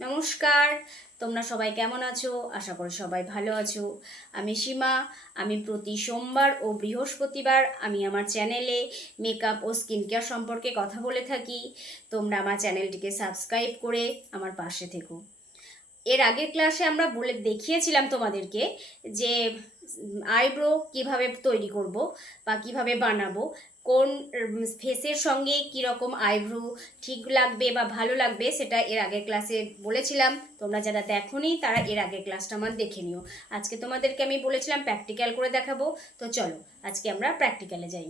নমস্কার, তোমরা সবাই কেমন আছো? আশা করি সবাই ভালো আছো। আমি সীমা। আমি প্রতি সোমবার ও বৃহস্পতিবার আমি আমার চ্যানেলে মেকআপ ও স্কিন কেয়ার সম্পর্কে কথা বলে থাকি। তোমরা আমার চ্যানেলটিকে সাবস্ক্রাইব করে আমার পাশে থেকো। এর আগের ক্লাসে আমরা দেখিয়েছিলাম তোমাদেরকে যে আইব্রো কিভাবে তৈরি করব বা কিভাবে বানাবো, কোন ফেসের সঙ্গে কীরকম আইব্রো ঠিক লাগবে বা ভালো লাগবে, সেটা এর আগের ক্লাসে বলেছিলাম। তোমরা যারা দেখোনি তারা এর আগের ক্লাসটা আমার দেখে নিও। আজকে তোমাদেরকে আমি বলেছিলাম প্র্যাকটিক্যাল করে দেখাবো, তো চলো আজকে আমরা প্র্যাকটিক্যালে যাই।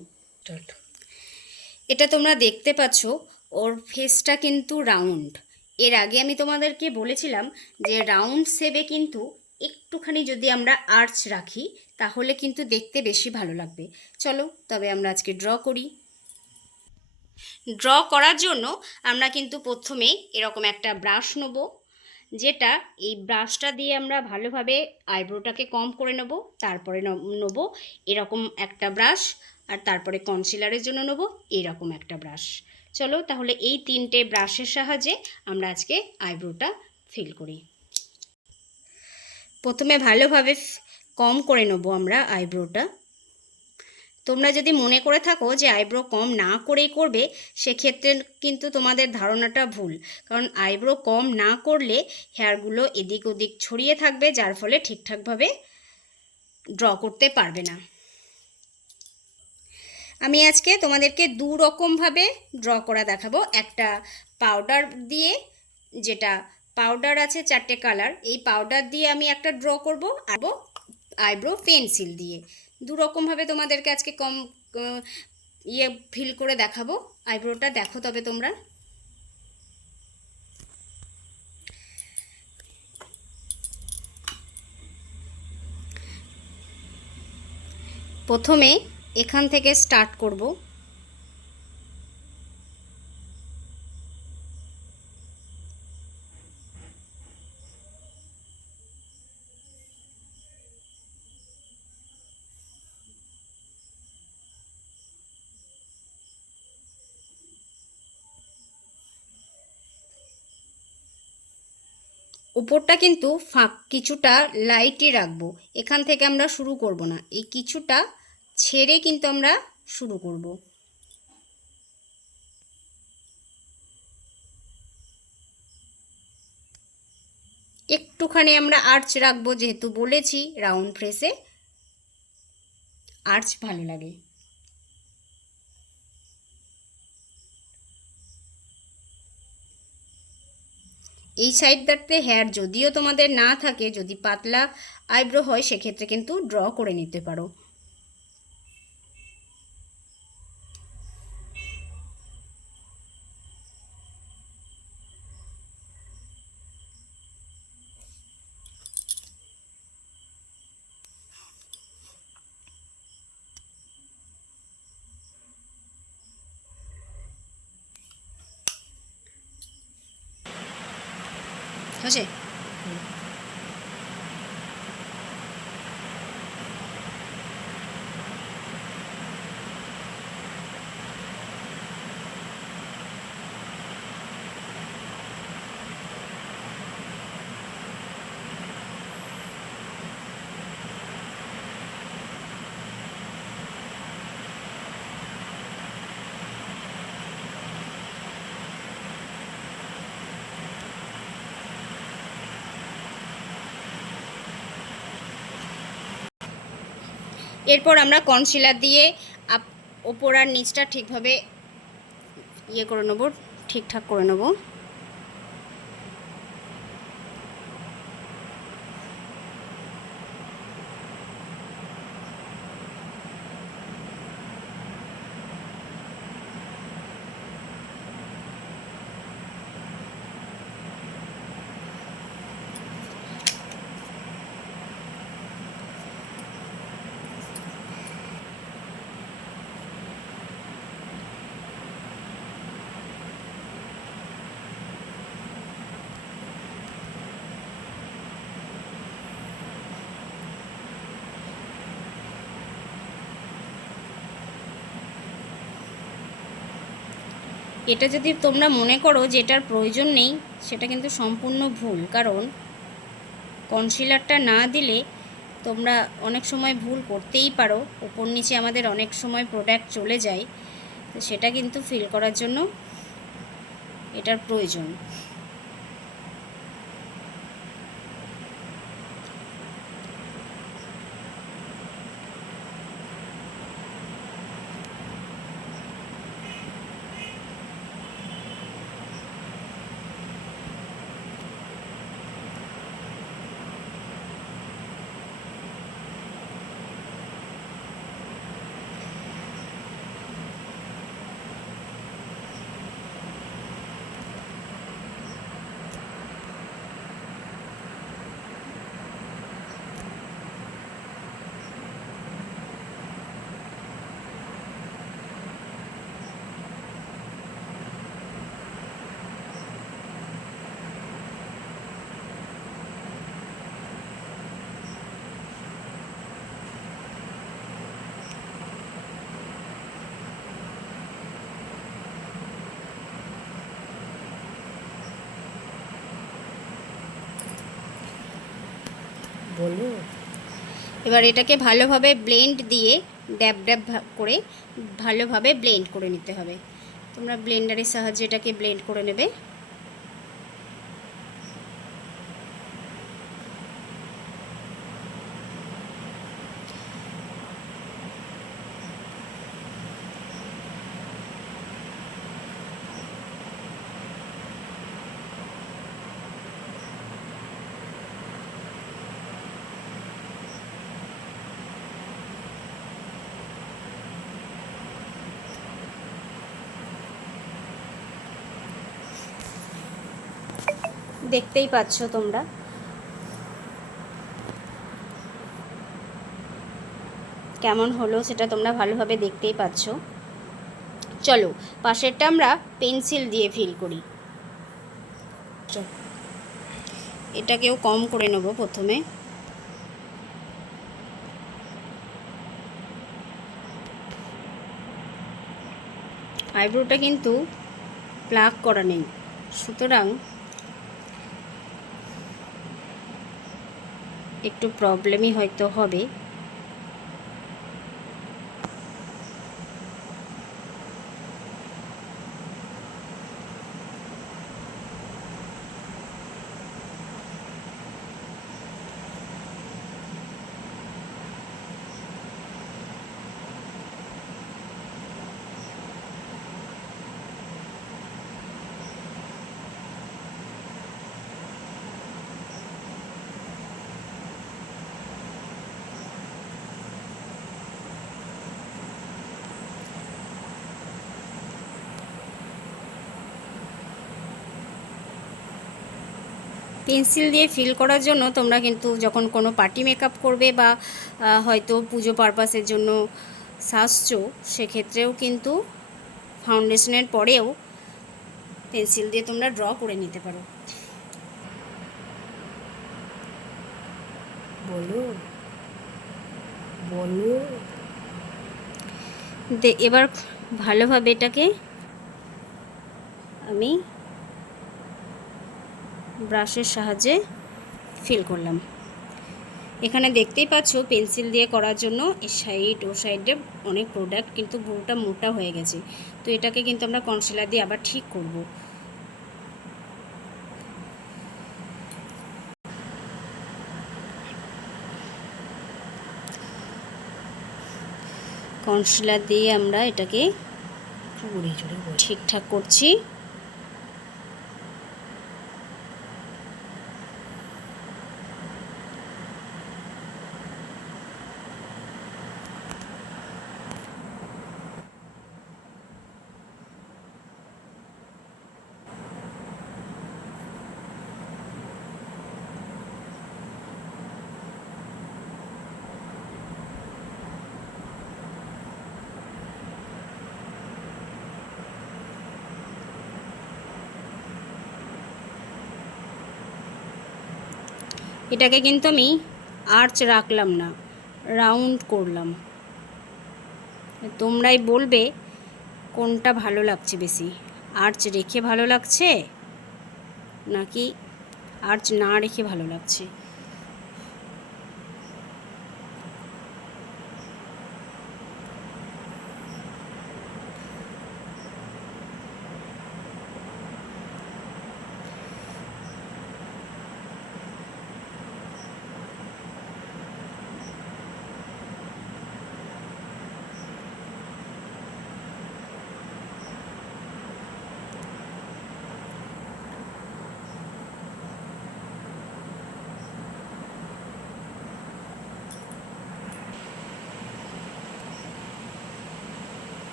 এটা তোমরা দেখতে পাচ্ছ, ওর ফেসটা কিন্তু রাউন্ড। এর আগে আমি তোমাদেরকে বলেছিলাম যে রাউন্ড শেপে কিন্তু একটুখানি যদি আমরা আর্চ রাখি তাহলে কিন্তু দেখতে বেশি ভালো লাগবে। চলো তবে আমরা আজকে ড্র করি। ড্র করার জন্য আমরা কিন্তু প্রথমে এরকম একটা ব্রাশ নেব, যেটা এই ব্রাশটা দিয়ে আমরা ভালোভাবে আইব্রোটাকে কম করে নেব। তারপরে নেব এরকম একটা ব্রাশ, আর তারপরে কনসিলারের জন্য নেব এরকম একটা ব্রাশ। চলো তাহলে এই তিনটে ব্রাশের সাহায্যে আমরা আজকে আইব্রোটা ফিল করি। প্রথমে ভালোভাবে কম করে নেব আমরা আইব্রোটা। তোমরা যদি মনে করে থাকো যে আইব্রো কম না করেই করবে, সেক্ষেত্রে কিন্তু তোমাদের ধারণাটা ভুল। কারণ আইব্রো কম না করলে হেয়ারগুলো এদিক ওদিক ছড়িয়ে থাকবে, যার ফলে ঠিকঠাকভাবে ড্র করতে পারবে না। আমি আজকে তোমাদেরকে দু রকমভাবে ড্র করা দেখাবো। একটা পাউডার দিয়ে, যেটা পাউডার আছে 4টে কালার, এই পাউডার দিয়ে আমি একটা ড্র করব, আর আইব্রো পেন্সিল দিয়ে। দু রকমভাবে তোমাদেরকে আজকে ফিল করে দেখাবো। আইব্রোটা দেখো তবে তোমরা। প্রথমে এখান থেকে স্টার্ট করব। উপরটা কিন্তু ফাঁক কিছুটা লাইটই রাখবো। এখান থেকে আমরা শুরু করব না, এই কিছুটা ছেড়ে কিন্তু আমরা শুরু করব। একটুখানি আমরা আর্চ রাখবো, যেহেতু বলেছি রাউন্ড ফেসে আর্চ ভালো লাগে। এই সাইডটাতে হেয়ার যদিও তোমাদের না থাকে, যদি পাতলা আইব্রো হয় সেক্ষেত্রে কিন্তু ড্র করে নিতে পারো। হয়েছে? এরপর আমরা কনসিলার দিয়ে ওপর আর নিচটা ঠিকভাবে করে নেব, ঠিকঠাক করে নেব। এটা যদি তোমরা মনে করো যে এটার প্রয়োজন নেই, সেটা কিন্তু সম্পূর্ণ ভুল। কারণ কনসিলারটা না দিলে তোমরা অনেক সময় ভুল করতেই পারো, ওপর নিচে আমাদের অনেক সময় প্রোডাক্ট চলে যায়, তো সেটা কিন্তু ফিল করার জন্য এটার প্রয়োজন। বলো। এবার এটাকে ভালোভাবে ব্লেন্ড দিয়ে ড্যাব ড্যাব করে ভালোভাবে ব্লেন্ড করে নিতে হবে। তোমরা ব্লেন্ডারের সাহায্যে এটাকে ব্লেন্ড করে নেবে। দেখতেই পাচ্ছ তোমরা কেমন হলো, সেটা তোমরা ভালোভাবে দেখতেই পাচ্ছ। চলো পাশেরটা আমরা পেন্সিল দিয়ে ফিল করি। এটাকেও কম করে নেব প্রথমে। আইব্রোটা কিন্তু প্লাক করা নেই, সুতরাং একটু প্রবলেমই হয়তো হবে। পেন্সিল দিয়ে ফিল করার জন্য তোমরা কিন্তু যখন কোনো পার্টি মেকআপ করবে বা হয়তো পুজো পারপাসের জন্য সাজছো, সেক্ষেত্রেও কিন্তু ফাউন্ডেশনের পরেও পেন্সিল দিয়ে তোমরা ড্র করে নিতে পারো। বলো বলো। এবার ভালোভাবে এটাকে আমি ব্রাশের সাহায্যে ফিল করলাম। এখানে দেখতেই পাচ্ছ পেন্সিল দিয়ে করার জন্য এই সাইড ও সাইডে অনেক প্রোডাক্ট কিন্তু পুরোটা মোটা হয়ে গেছে, তো এটাকে কিন্তু আমরা কনসিলার দিয়ে আবার ঠিক করব। কনসিলার দিয়ে আমরা এটাকে ঠিকঠাক করছি। এটাকে কিন্তু আমি আর্চ রাখলাম না, রাউন্ড করলাম। তোমরাই বলবে কোনটা ভালো লাগছে বেশি, আর্চ রেখে ভালো লাগছে নাকি আর্চ না রেখে ভালো লাগছে?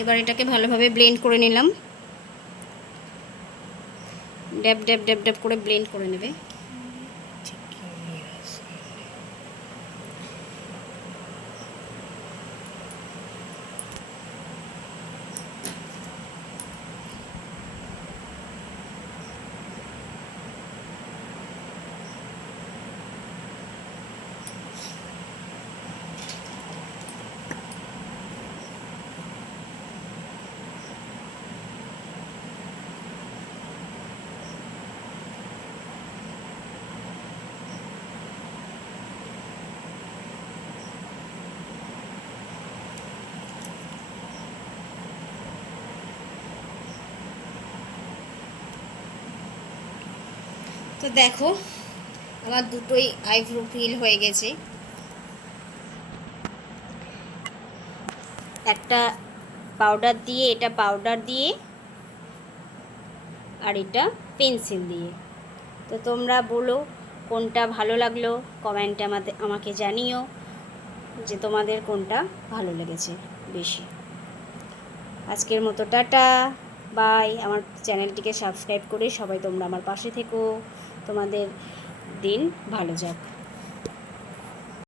এবার এটাকে ভালোভাবে ব্লেন্ড করে নিলাম। ড্যাব ড্যাব ড্যাব ড্যাব করে ব্লেন্ড করে নেবে। তো দেখো আমার দুটোই আইব্রো ফিল হয়ে গেছে। একটা পাউডার দিয়ে, এটা পাউডার দিয়ে, আর এটা পেন্সিল দিয়ে। তো তোমরা বলো কোনটা ভালো লাগলো, কমেন্টে আমাকে জানিও যে তোমাদের কোনটা ভালো লেগেছে বেশি। আজকের মতো টাটা, বাই। আমার চ্যানেলটিকে সাবস্ক্রাইব করে সবাই তোমরা আমার পাশে থেকো। তোমাদের দিন ভালো যাক।